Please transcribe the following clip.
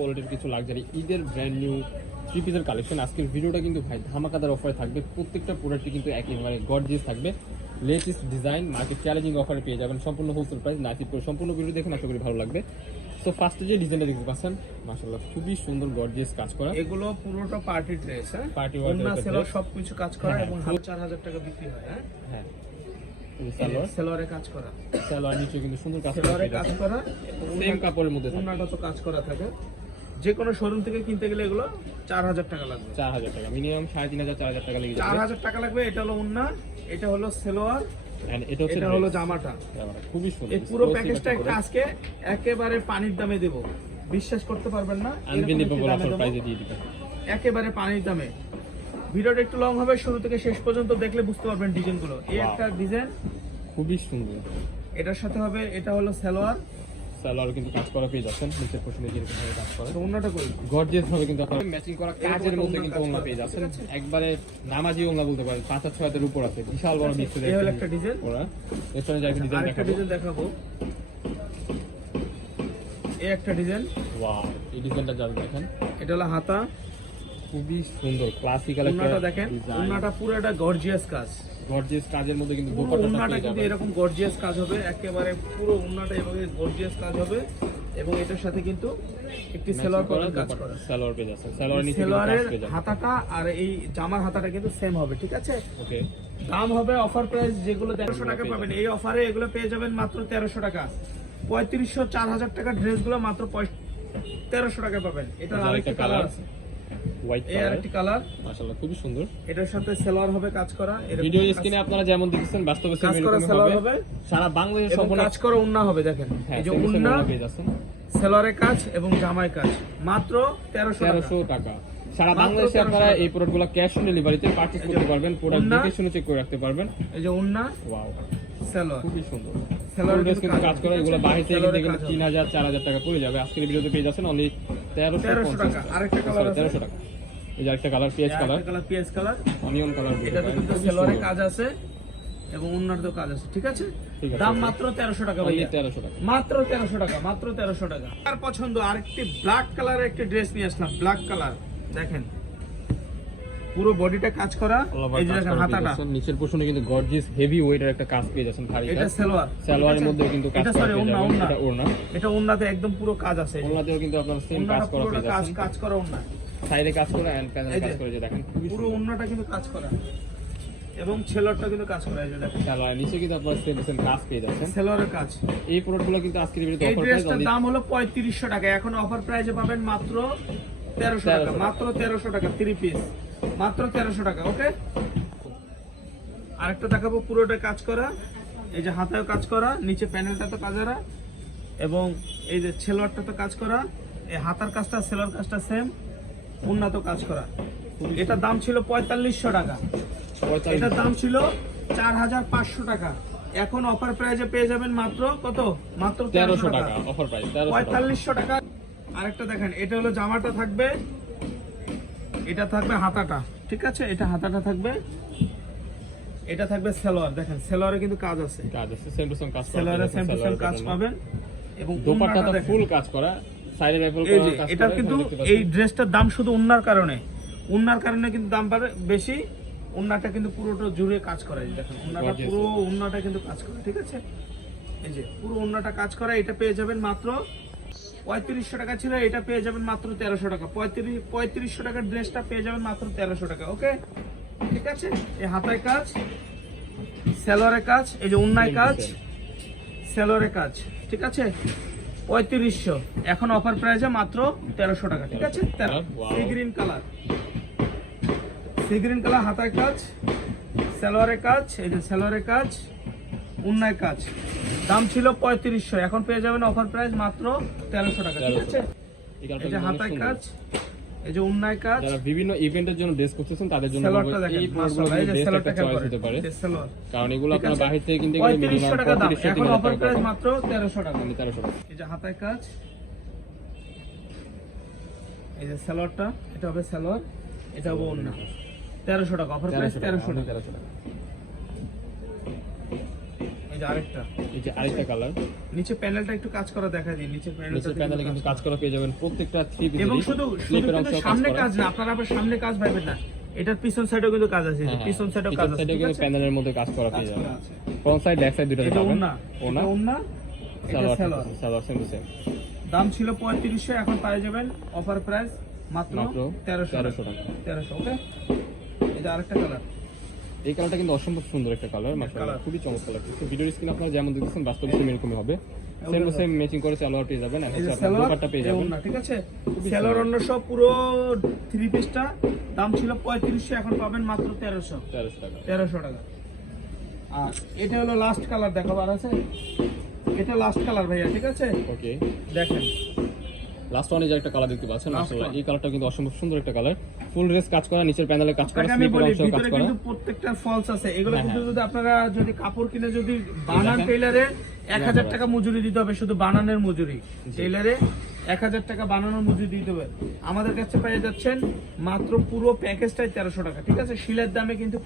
কোয়ালিটির কিছু লাক্সারি ঈদের ব্র্যান্ড নিউ থ্রি পিসের কালেকশন। আজকের ভিডিওটা কিন্তু ভাই ধামাকাদার অফারে থাকবে। প্রত্যেকটা প্রোডাক্টই কিন্তু একেবারে গর্জিয়াস থাকবে, লেটেস্ট ডিজাইন, মার্কেট চ্যালেঞ্জিং অফারে পেয়ে যাবেন। সম্পূর্ণ হোলসেল প্রাইস, নাইট করে সম্পূর্ণ ভিডিও দেখেন, আশা করি ভালো লাগবে। সো ফার্স্টে যে ডিজাইনটা দেখতে পাচ্ছেন মাশাআল্লাহ খুবই সুন্দর গর্জিয়াস কাজ করা। এগুলো পুরোটা পার্টি ড্রেস, হ্যাঁ পার্টি ওড়না সেলর সবকিছু কাজ করা এবং 4000 টাকা বিক্রি হয়। হ্যাঁ সেলরে কাজ করা, সেলর নিচে কিন্তু সুন্দর কাজ সেলরে কাজ করা, সেম কাপড়ের মধ্যে ওড়নাটা তো কাজ করা থাকে। যে কোনো শোরুম থেকে কিনতে গেলে এগুলো 4000 টাকা লাগবে। 4000 টাকা মিনিমাম 3500 4000 টাকা লেগে যাবে। 4000 টাকা লাগবে। এটা হলো ওড়না, এটা হলো সেলোয়ার, এন্ড এটা হলো জামাটা। খুবই সুন্দর। এই পুরো প্যাকেজটা একটা আজকে একেবারে পানির দামে দেব, বিশ্বাস করতে পারবেন না। আনবিলিভেবল অফার প্রাইসে দিয়ে দিবেন একেবারে পানির দামে। ভিডিওটা একটু লং হবে, শুরু থেকে শেষ পর্যন্ত দেখলে বুঝতে পারবেন ডিজাইনগুলো। এই একটা ডিজাইন খুবই সুন্দর, এটার সাথে হবে। এটা হলো সালোয়ার, সালোয়ার কিন্তু কাজ করা পেয়ে যাচ্ছেন, নিচের পোরশনে যেরকম ভাবে কাজ করা। ওড়নাটা কই গর্জিয়াস ভাবে কিন্তু আপনারা ম্যাচিং করা কাজের মধ্যে কিন্তু ওড়না পেয়ে যাচ্ছেন। একবারে নামাজি ওড়না বলতে পারেন, 5-6 হাতের উপর আছে, বিশাল বড় ডিসপ্লে। এই হলো একটা ডিজাইন। ওরা এখানে যে একটা ডিজাইন দেখাবো। এই একটা ডিজাইন, ওয়াও এই ডিজাইনটা জাস্ট দেখেন। এটা হলো হাতা, খুবই সুন্দর ক্লাসিক্যাল একটা। ওড়নাটা দেখেন, ওড়নাটা পুরোটা গর্জিয়াস কাজ, গর্জিয়াস কাজের মধ্যে কিন্তু ওড়নাটা কিন্তু এরকম গর্জিয়াস কাজ হবে, একেবারে পুরো ওড়নাটা এভাবে গর্জিয়াস কাজ হবে। এবং এটার সাথে কিন্তু একটি সেলোয়ার করার কাজ করা, সেলোয়ার পেয়ে যাচ্ছে। সেলোয়ার নিচে সেলোয়ারের হাতাটা আর এই জামার হাতাটা কিন্তু সেম হবে, ঠিক আছে? ওকে। দাম হবে অফার প্রাইস, যেগুলো 1300 টাকা পাবেন এই অফারে এগুলো পেয়ে যাবেন মাত্র 1300 টাকা। 3500 4000 টাকা ড্রেসগুলো মাত্র 1300 টাকা পাবেন। এটা আরেকটা কালার আছে, হোয়াইট কালার, এই আরেকটা কালার, মাশাআল্লাহ খুবই সুন্দর। এটার সাথে সেলোয়ার হবে কাজ করা। ভিডিও স্ক্রিনে আপনারা যেমন দেখছেন বাস্তবে সেম এরকম হবে। সারা বাংলাদেশে সম্পূর্ণ কাজ করা ওড়না হবে, দেখেন এই যে ওড়না পেয়ে যাচ্ছেন, সেলোয়ারের কাজ এবং জামায় কাজ, মাত্র 1300 টাকা। সারা বাংলাদেশে আপনারা এই প্রোডাক্টগুলো ক্যাশ অন ডেলিভারিতে পারচেজ করতে পারবেন, প্রোডাক্ট দেখে শুনে চেক করে রাখতে পারবেন। এই যে ওড়না, ওয়াও সেলোয়ার খুবই সুন্দর। সেলোয়ার কিন্তু কাজ করা, এগুলো বাইরে থেকে কিনতে গেলে 3000 4000 টাকা পড়ে যাবে। আজকের ভিডিওতে পেয়ে যাচ্ছেন অনলি 1300 টাকা। আরেকটা কালার আছে 1300 টাকা। এই যে আরেকটা কালার পেঁয়াজ কালার, অনিয়ন কালার। এটাতে কিন্তু সেলোয়ারের কাজ আছে এবং ওড়নারও কাজ আছে, ঠিক আছে? দাম মাত্র 1300 টাকা ভাই, 1300 টাকা, মাত্র 1300 টাকা, মাত্র 1300 টাকা। আর পছন্দ আরেকটি ব্ল্যাক কালারের একটা ড্রেস নিয়ে আসলাম, ব্ল্যাক কালার। দেখেন পুরো বডিটা কাজ করা, এই যে দেখেন হাতাটা, নিচের পোরশনে কিন্তু গর্জিয়াস হেভি ওয়েটের একটা কাজ পেয়ে যাচ্ছেন। ভারী এটা সেলোয়ার, সেলোয়ারের মধ্যে কিন্তু কাজ করা পেয়ে যাবেন। এটা ওড়না, এটা ওড়নাতে একদম পুরো কাজ আছে। ওড়নাতেও কিন্তু আপনার সেম কাজ করা পেয়ে যাচ্ছেন। কাজ করা ওড়না, সাইডে কাজ করা এন্ড প্যানেলে কাজ করে, যে দেখেন পুরো ওড়নাটা কিন্তু কাজ করা এবং সেলোয়ারটা কিন্তু কাজ করা। এই যে দেখেন সেলোয়ার নিচে কিন্তু আপনারা সেম কাজ পেয়ে যাচ্ছেন, সেলোয়ারের কাজ। এই প্রোডাক্টগুলো কিন্তু আজকের ভিডিওতে এই অফার প্রাইস, ড্রেসটার দাম হলো 3500 টাকা। এখন অফার প্রাইসে পাবেন মাত্র 1300 টাকা, মাত্র 1300 টাকা 3 পিস, মাত্র 1300 টাকা। ওকে, আরেকটা দেখাবো, পুরোটা কাজ করা, এই যে হাতায়ও কাজ করা, নিচে প্যানেলটা তো কাজ করা এবং এই যে সেলোয়ারটা তো কাজ করা। এই হাতার কাজটা সেলোয়ার কাজটা সেম, উন্নত কাজ করা। এটার দাম ছিল 4500 টাকা, এটার দাম ছিল 4500 টাকা। এখন অফার প্রাইসে পেয়ে যাবেন মাত্র কত? মাত্র 1300 টাকা অফার প্রাইস, 4500 টাকা। আরেকটা দেখেন, এটা হলো জামাটা থাকবে, এটা থাকবে হাতাটা, ঠিক আছে? এটা হাতাটা থাকবে, এটা থাকবে সেলোয়ার। দেখেন সেলোয়ারে কিন্তু কাজ আছে, সেম টু সেম কাজ করা, সেলোয়ারে সেম টু সেম কাজ পাবেন এবং দোপাট্টাটা ফুল কাজ করা, সাইডে র্যাপেল করা কাজ করা। এটা কিন্তু এই ড্রেসটার দাম শুধু ওড়নার কারণে, কিন্তু দাম পাবে বেশি। ওড়নাটা কিন্তু পুরোটা জুড়ে কাজ করা, এই দেখেন ওড়নাটা, পুরো ওড়নাটা কিন্তু কাজ করা, ঠিক আছে? এই যে পুরো ওড়নাটা কাজ করা। এটা পেয়ে যাবেন মাত্র 3500 টাকা ছিল, এটা পেয়ে যাবেন মাত্র 1300 টাকা। 3500 টাকার ড্রেসটা পেয়ে যাবেন মাত্র 1300 টাকা। ওকে, ঠিক আছে? এই হাতায় কাজ, সেলোয়ারের কাজ, এই যে ওড়নায় কাজ, সেলোয়ারের কাজ, ঠিক আছে? 3500, এখন অফার প্রাইসে মাত্র 1300 টাকা, ঠিক আছে? Sea green colour, sea green colour, হাতায় কাজ, সেলোয়ারের কাজ, এই যে সেলোয়ারের কাজ, ওড়নায় কাজ। দাম ছিল 3500, এখন পেয়ে যাবেন অফার প্রাইস মাত্র 1300 টাকা, ঠিক আছে? এই যে হাতায় কাজ, এই যে ওড়নায় কাজ। যারা বিভিন্ন ইভেন্টের জন্য ড্রেস করতেছেন তাদের জন্য এই প্রোডাক্টগুলো বেস্ট একটা চয়েস হতে পারে, কারণ এগুলো আপনারা বাইরে থেকে কিনতে গেলে মিনিমাম 3500 টাকা দাম, এখন অফার প্রাইস মাত্র 1300 টাকা। 1300 টাকা। এই যে হাতায় কাজ, এই যে সালোয়ারটা, এটা হবে সালোয়ার, এটা হবে ওড়না। 1300 টাকা অফার প্রাইস, 1300 টাকা। এই যে আরেকটা, এই যে আরেকটা কালার, নিচে প্যানেলটা একটু কাজ করা দেখা যায়, নিচের নিচের প্যানেলে কিন্তু কাজ করা পেয়ে যাবেন প্রত্যেকটা থ্রি পিস। এবং শুধু কিন্তু সামনে কাজ না, আপনারা আবার সামনে কাজ ভাবেন না, এটার পিছন সাইডেও কিন্তু কাজ আছে, পিছন সাইডেও কাজ আছে, ঠিক আছে? প্যানেলের মধ্যে কাজ করা পেয়ে যাবেন। ফ্রন্ট সাইড ব্যাক সাইড দুটোতে এটা পাবেন। ওন্না, ওনা ওন্না, এটা salwar. Salwar same to same. দাম ছিল 3500, এখন পেয়ে যাবেন অফার প্রাইস মাত্র 1300 টাকা। 1300, ওকে। এটা আরেকটা কালার, এই কালারটা কিন্তু অসম্ভব সুন্দর একটা কালার, মাশাআল্লাহ খুবই চমৎকার লাগছে। ভিডিওর স্ক্রিন আপনারা যেমন দেখতেছেন বাস্তবে সেম এরকমই হবে, সেম টু সেম ম্যাচিং করে সালোয়ার পেয়ে যাবেন, আর এই যে হচ্ছে আপনার দোপাট্টা পেয়ে যাবেন। ওন্না, ঠিক আছে? সালোয়ার অন্য সব পুরো 3 পিসটা দাম ছিল 3500, এখন পাবেন মাত্র 1300 টাকা। 1300 টাকা। আর এটা হলো লাস্ট কালার, দেখাবার আছে, এটা লাস্ট কালার ভাইয়া, ঠিক আছে? ওকে, দেখেন লাস্ট ওয়ানে যে একটা কালার দেখতে পাচ্ছেন, Last মাশাআল্লাহ one। এই কালারটা কিন্তু অসম্ভব সুন্দর একটা কালার। ফুল ড্রেস কাজ করা, নিচের প্যানেলে কাজ করা, আপনাকে আমি স্লিপের বলি অংশেও কাজ ভিতরে করা। কিন্তু প্রত্যেকটার ফলস আছে, এগুলো হ্যাঁ, কিন্তু হ্যাঁ। যদি আপনারা যদি কাপড় কিনে যদি বানান দেখেন। টেইলারে 1000 দেখেন। টাকা মজুরি দিতে হবে, শুধু বানানোর মজুরি। টেইলারে 1000 টাকা বানানোর মজুরি দিতে হবে। আমাদের কাছে পেয়ে যাচ্ছেন মাত্র পুরো প্যাকেজটাই 1300 টাকা, ঠিক আছে? শিলের দামে কিন্তু